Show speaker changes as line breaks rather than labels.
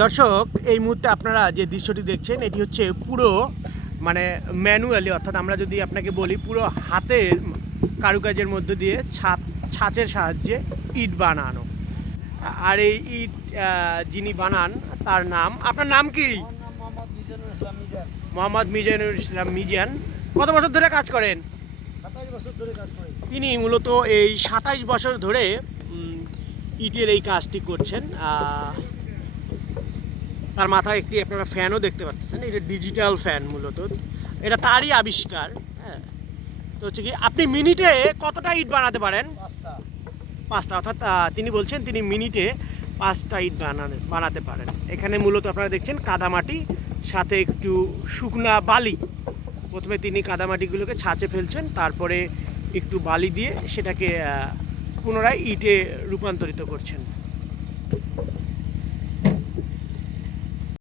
দর্শক এই মুহূর্তে আপনারা যে দৃশ্যটি দেখছেন এটি হচ্ছে পুরো মানে ম্যানুয়ালি অর্থাৎ আমরা যদি আপনাকে বলি পুরো হাতের কারুকাজের মধ্য দিয়ে ছাপ ছাঁচের সাহায্যে ইট বানানো। আর এই ইট যিনি বানান তার নাম আপনার নাম কি?
মোহাম্মদ মিজানুর ইসলাম মিজান।
কত বছর ধরে কাজ করেন?
সাতাশ বছর ধরে কাজ করি।
তিনি মূলত এই সাতাইশ বছর ধরে ইটের এই কাজটি করছেন। তার মাথায় একটি আপনারা ফ্যানও দেখতে পাচ্ছেন এটা ডিজিটাল ফ্যান মূলত। এটা তারই আবিষ্কার হ্যাঁ। তো হচ্ছে কি আপনি মিনিটে কতটা ইট বানাতে পারেন?
পাঁচটা।
পাঁচটা অর্থাৎ তিনি বলছেন তিনি মিনিটে পাঁচটা ইট বানানো বানাতে পারেন। এখানে মূলত আপনারা দেখছেন কাদামাটি সাথে একটু শুকনা বালি। প্রথমে তিনি কাদামাটিগুলোকে ছাঁচে ফেলছেন তারপরে একটু বালি দিয়ে সেটাকে পুনরায় ইটে রূপান্তরিত করছেন।